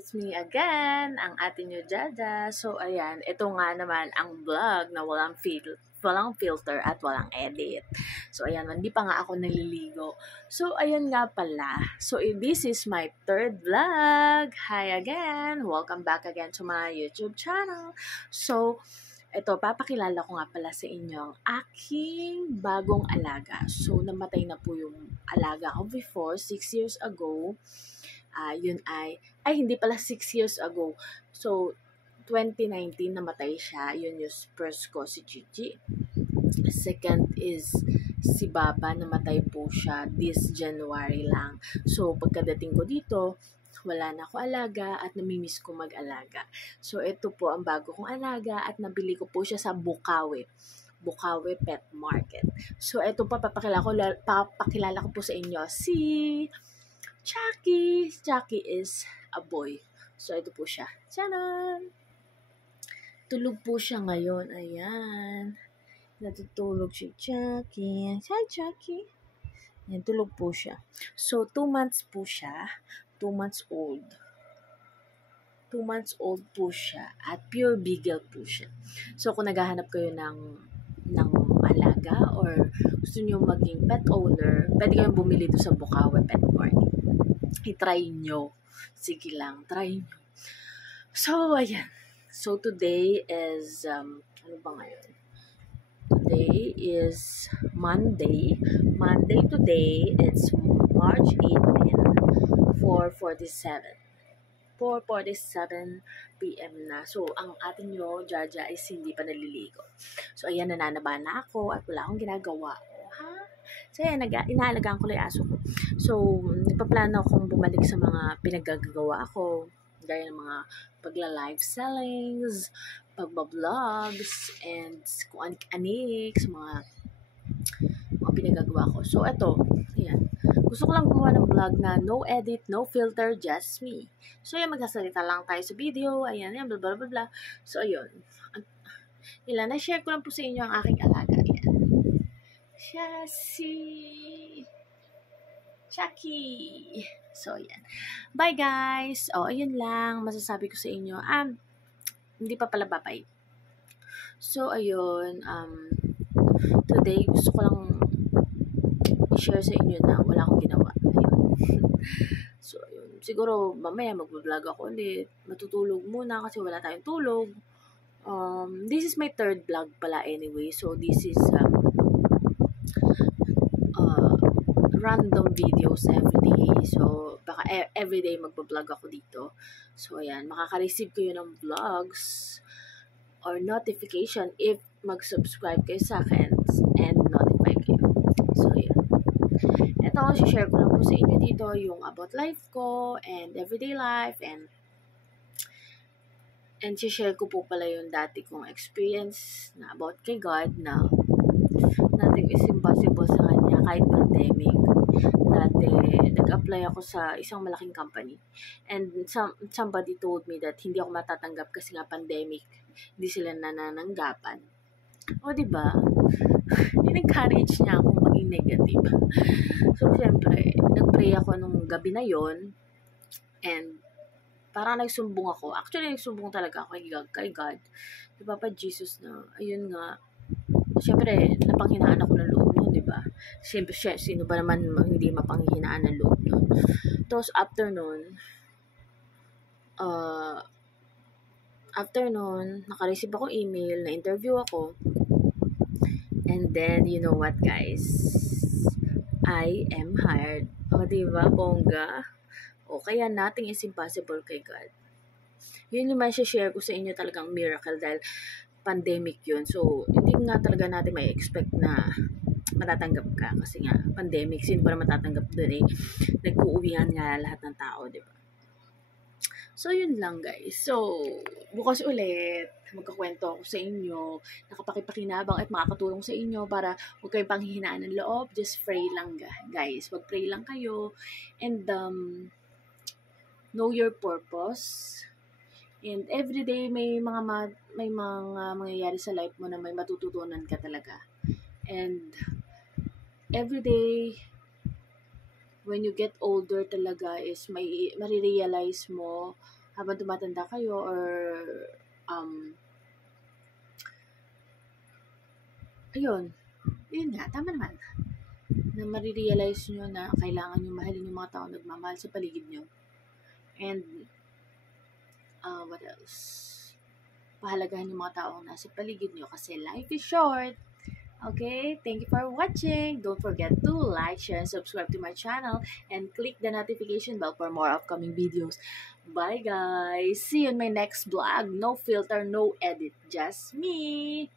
It's me again, ang ate nyo Jaja. So, ayan, ito nga naman ang vlog na walang filter at walang edit. So, ayan, hindi pa nga ako naliligo. So, ayan nga pala. So, this is my third vlog. Hi again! Welcome back again to my YouTube channel. So, ito, papakilala ko nga pala sa inyo ang aking bagong alaga. So, namatay na po yung alaga ko before, 6 years ago. Yun ay hindi pala 6 years ago. So, 2019 namatay siya. Yun yung first ko, si Gigi. Second is si Baba, namatay po siya this January lang. So, pagkadating ko dito, wala na ako alaga at namimiss ko mag-alaga. So, ito po ang bago kong alaga at nabili ko po siya sa Bukawi Pet Market. So, ito pa, papakilala ko po sa inyo si Chucky. Chucky is a boy. So, ito po siya. Tiyanan! Tulog po siya ngayon. Ayan. Natutulog si Chucky. Hi, Chucky. Ayan, tulog po siya. So, 2 months po siya. 2 months old. 2 months old po siya. At pure beagle po siya. So, kung naghahanap kayo ng alaga or gusto nyo maging pet owner, pwede kayong bumili doon sa Bukawi Pet Market. I-try nyo. Sige lang, try nyo. So, ayan. So, today is, ano ba ngayon? Today is Monday. Monday today, it's March 18, 4:47. 4:47 p.m. na. So, ang atin nyo, Jaja, is hindi pa naliligo. So, ayan, nananaba na ako at wala akong ginagawa. So, ayan, inaalagaan ko lang yung aso ko. So, nagpaplano akong bumalik sa mga pinaggagawa ko. Gaya ng mga pagla-live sellings, pagba-vlogs, and kung anik-anik sa mga pinagagawa ko. So, eto, ayan. Gusto ko lang gumawa ng vlog na no edit, no filter, just me. So, ayan, magsasalita lang tayo sa video. Ayan, blah, blah, blah, blah. So, ayun. Ilan, na-share ko lang po sa inyo ang aking alaga. Ayan. Siya si Chucky. So, ayan. Bye, guys. Ayun lang. Masasabi ko sa inyo. Hindi pa pala bye-bye. So, ayun. Today, gusto ko lang i-share sa inyo na wala akong ginawa. Ayun. So, ayun. Siguro, mamaya mag-vlog ako ulit. Matutulog muna kasi wala tayong tulog. This is my third vlog pala anyway. So, this is random videos everyday. So, baka everyday magpa-vlog ako dito. So, ayan. Makaka-receive kayo ng vlogs or notification if mag-subscribe kayo sa akin and notify kayo. So, ayan. Ito, share ko lang po sa inyo dito yung about life ko and everyday life and share ko po pala yung dati kong experience na about kay God na nothing is impossible sa kanya kahit pandemic. Dati, nag-apply ako sa isang malaking company. And somebody told me that hindi ako matatanggap kasi nga pandemic. Hindi sila nanananggapan. O, diba? In-encourage niya akong maging negative. So, syempre, nag-pray ako nung gabi na yon and parang nagsumbong ako. Actually, nagsumbong talaga ako kay God. Di Papa Jesus na, ayun nga, syempre, napanghinaan ako ng loob nun, di ba? Siyempre, sino ba naman hindi mapanghinaan ng loob nun? Tapos, after nun, naka-receive ako email, na-interview ako. And then, you know what, guys? I am hired. O, diba, bongga? O, kaya nothing is impossible kay God. Yun yung share ko sa inyo talagang miracle dahil pandemic yun. So, hindi nga talaga natin may expect na matatanggap ka kasi nga pandemic. Sino ba na matatanggap doon eh? Nag-uuwihan nga lahat ng tao, di ba? So, yun lang, guys. So, bukas ulit, magkakwento ako sa inyo, nakapakipakinabang at makakatulong sa inyo para huwag kayong panghihinaan ng loob. Just pray lang, guys. Mag-pray lang kayo. And, know your purpose. And everyday may mga mangyayari sa life mo na may matututunan ka talaga. And everyday when you get older talaga is may marirealize mo habang tumatanda kayo or ayun, yun nga, tama naman na marirealize nyo na kailangan nyo mahalin yung mga taong nagmamahal sa paligid nyo. And, what else? Pahalagahan yung mga taong nasa paligid nyo kasi life is short. Okay, thank you for watching. Don't forget to like, share, and subscribe to my channel and click the notification bell for more upcoming videos. Bye guys! See you in my next vlog. No filter, no edit. Just me!